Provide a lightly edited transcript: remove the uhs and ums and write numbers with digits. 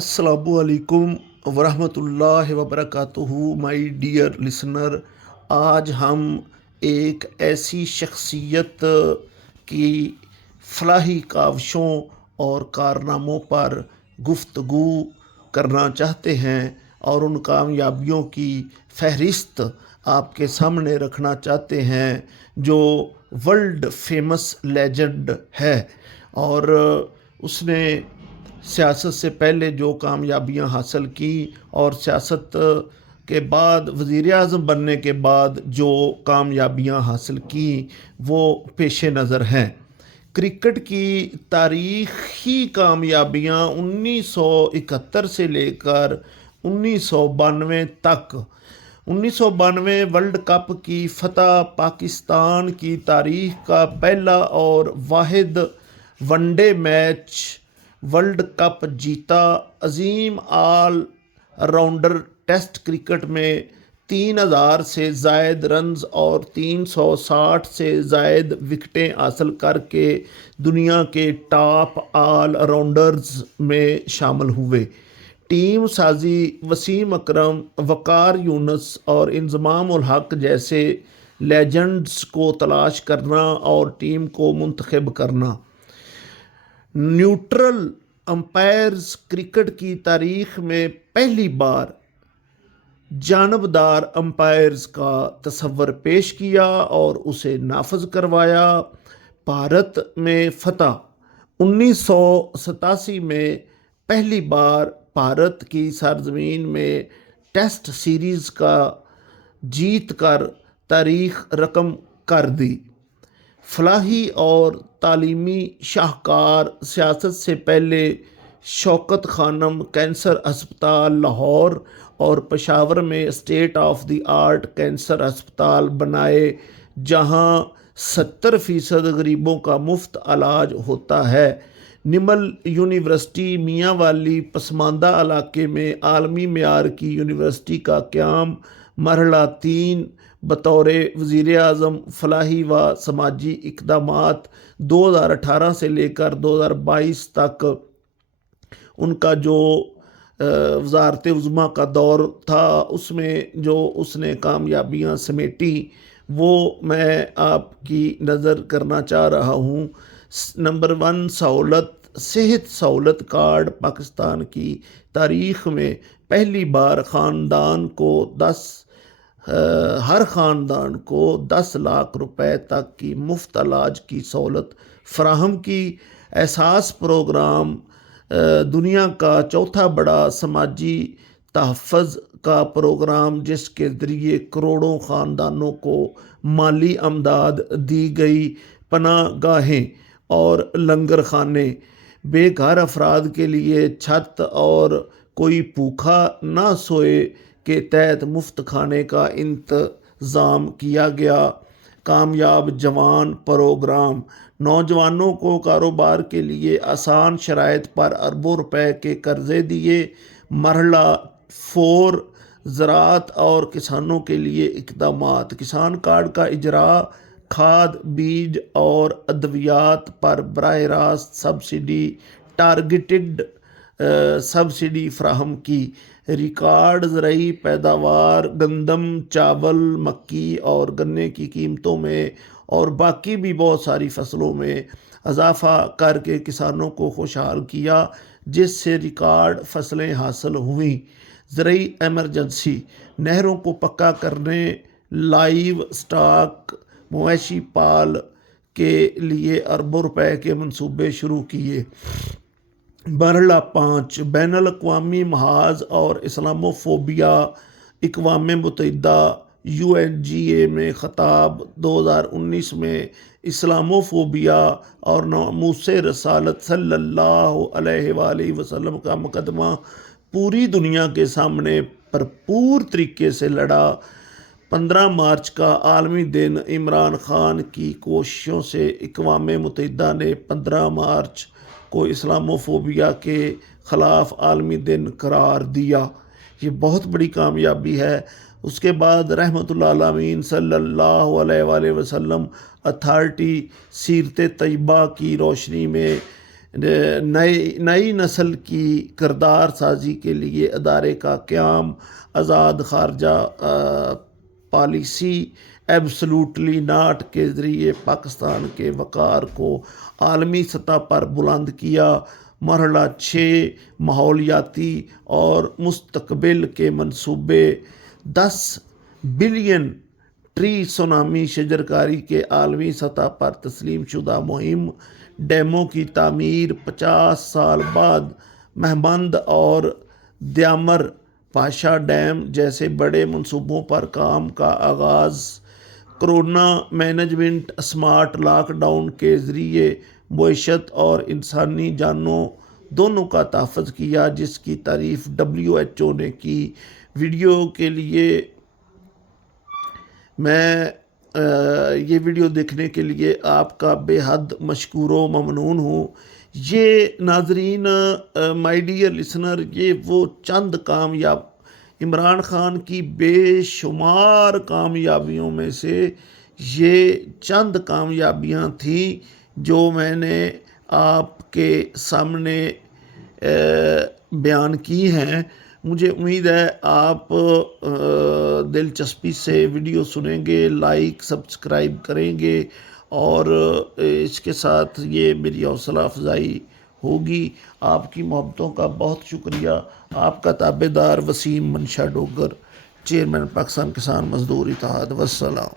السلام علیکم ورحمۃ اللہ وبرکاتہ مائی ڈیئر لسنر. آج ہم ایک ایسی شخصیت کی فلاحی کاوشوں اور کارناموں پر گفتگو کرنا چاہتے ہیں اور ان کامیابیوں کی فہرست آپ کے سامنے رکھنا چاہتے ہیں جو ورلڈ فیمس لیجنڈ ہے اور اس نے سیاست سے پہلے جو کامیابیاں حاصل کی اور سیاست کے بعد وزیر اعظم بننے کے بعد جو کامیابیاں حاصل کی وہ پیش نظر ہیں. کرکٹ کی تاریخی کامیابیاں 1971 سے لے کر 1992 تک 1992 ورلڈ کپ کی فتح پاکستان کی تاریخ کا پہلا اور واحد one day match world cup جیتا. عظیم آل راؤنڈر ٹیسٹ کرکٹ میں 3000 سے زائد رنز اور 360 سے زائد وکٹیں حاصل کر کے دنیا کے ٹاپ آل راؤنڈرز میں شامل ہوئے. ٹیم سازی وسیم اکرم، وقار یونس اور انضمام الحق جیسے لیجنڈز کو تلاش کرنا اور ٹیم کو منتخب کرنا. نیوٹرل امپائرز کرکٹ کی تاریخ میں پہلی بار جانبدار امپائرز کا تصور پیش کیا اور اسے نافذ کروایا. بھارت میں فتح 1987 میں پہلی بار بھارت کی سرزمین میں ٹیسٹ سیریز کا جیت کر تاریخ رقم کر دی. فلاحی اور تعلیمی شاہکار. سیاست سے پہلے شوکت خانم کینسر ہسپتال لاہور اور پشاور میں state of the art cancer ہسپتال بنائے جہاں 70% غریبوں کا مفت علاج ہوتا ہے. نمل یونیورسٹی میاں والی پسماندہ علاقے میں عالمی معیار کی یونیورسٹی کا قیام. مرحلہ 3 بطور وزیر اعظم فلاحی و سماجی اقدامات 2018 سے لے کر 2022 تک ان کا جو وزارت عظمیٰ کا دور تھا اس میں جو اس نے کامیابیاں سمیٹی وہ میں آپ کی نظر کرنا چاہ رہا ہوں. نمبر 1 صحت سہولت کارڈ. پاکستان کی تاریخ میں پہلی بار ہر خاندان کو 10 لاکھ روپے تک کی مفت علاج کی سہولت فراہم کی. احساس پروگرام دنیا کا چوتھا بڑا سماجی تحفظ کا پروگرام جس کے ذریعے کروڑوں خاندانوں کو مالی امداد دی گئی. پناہ گاہیں اور لنگر خانے. بے گھر افراد کے لیے چھت اور کوئی بھوکا نہ سوئے کے تحت مفت کھانے کا انتظام کیا گیا. کامیاب جوان پروگرام. نوجوانوں کو کاروبار کے لیے آسان شرائط پر اربوں روپے کے قرضے دیے. مرحلہ 4 زراعت اور کسانوں کے لیے اقدامات. کسان کارڈ کا اجرا. کھاد بیج اور ادویات پر براہ راست سبسڈی ٹارگیٹڈ سبسڈی فراہم کی. ریکارڈ زرعی پیداوار. گندم، چاول، مکئی اور گنے کی قیمتوں میں اور باقی بھی بہت ساری فصلوں میں اضافہ کر کے کسانوں کو خوشحال کیا جس سے ریکارڈ فصلیں حاصل ہوئیں. زرعی ایمرجنسی. نہروں کو پکا کرنے. لائیو اسٹاک مویشی پال کے لیے اربوں روپے کے منصوبے شروع کیے. مرحلہ 5 بین الاقوامی محاذ اور اسلاموفوبیا. اقوام متحدہ UNGA میں خطاب. 2019 میں اسلاموفوبیا اور ناموس رسالت صلی اللہ علیہ وآلہ وسلم کا مقدمہ پوری دنیا کے سامنے بھرپور طریقے سے لڑا. 15 مارچ کا عالمی دن. عمران خان کی کوششوں سے اقوام متحدہ نے 15 مارچ کو اسلاموفوبیا کے خلاف عالمی دن قرار دیا. یہ بہت بڑی کامیابی ہے. اس کے بعد رحمت اللہ علیہ صلی اللہ علیہ وآلہ وسلم اتھارٹی. سیرت طیبہ کی روشنی میں نئی نسل کی کردار سازی کے لیے ادارے کا قیام، آزاد خارجہ پالیسی ایبسلوٹلی ناٹ کے ذریعے پاکستان کے وقار کو عالمی سطح پر بلند کیا۔ مرحلہ 6 ماحولیاتی اور مستقبل کے منصوبے 10 بلین ٹری سونامی شجرکاری کے عالمی سطح پر تسلیم شدہ مہم، ڈیموں کی تعمیر 50 سال بعد، مہمند اور دیامر پاشا ڈیم جیسے بڑے منصوبوں پر کام کا آغاز، corona management, smart lockdown کے ذریعے معیشت اور انسانی جانوں دونوں کا تحفظ کیا، جس کی تعریف WHO نے کی۔ ویڈیو کے لیے میں یہ ویڈیو دیکھنے کے لیے آپ کا بے حد مشکور و ممنون ہوں۔ یہ ناظرین، مائی ڈیئر لسنر، یہ وہ چند کامیاب عمران خان کی بے شمار کامیابیوں میں سے یہ چند کامیابیاں تھیں جو میں نے آپ کے سامنے بیان کی ہیں۔ مجھے امید ہے آپ دلچسپی سے ویڈیو سنیں گے، لائک سبسکرائب کریں گے، اور اس کے ساتھ یہ میری حوصلہ افزائی ہوگی۔ آپ کی محبتوں کا بہت شکریہ۔ آپ کا تابع دار وسیم منشا ڈوگر، چیئرمین پاکستان کسان مزدور اتحاد۔ والسلام۔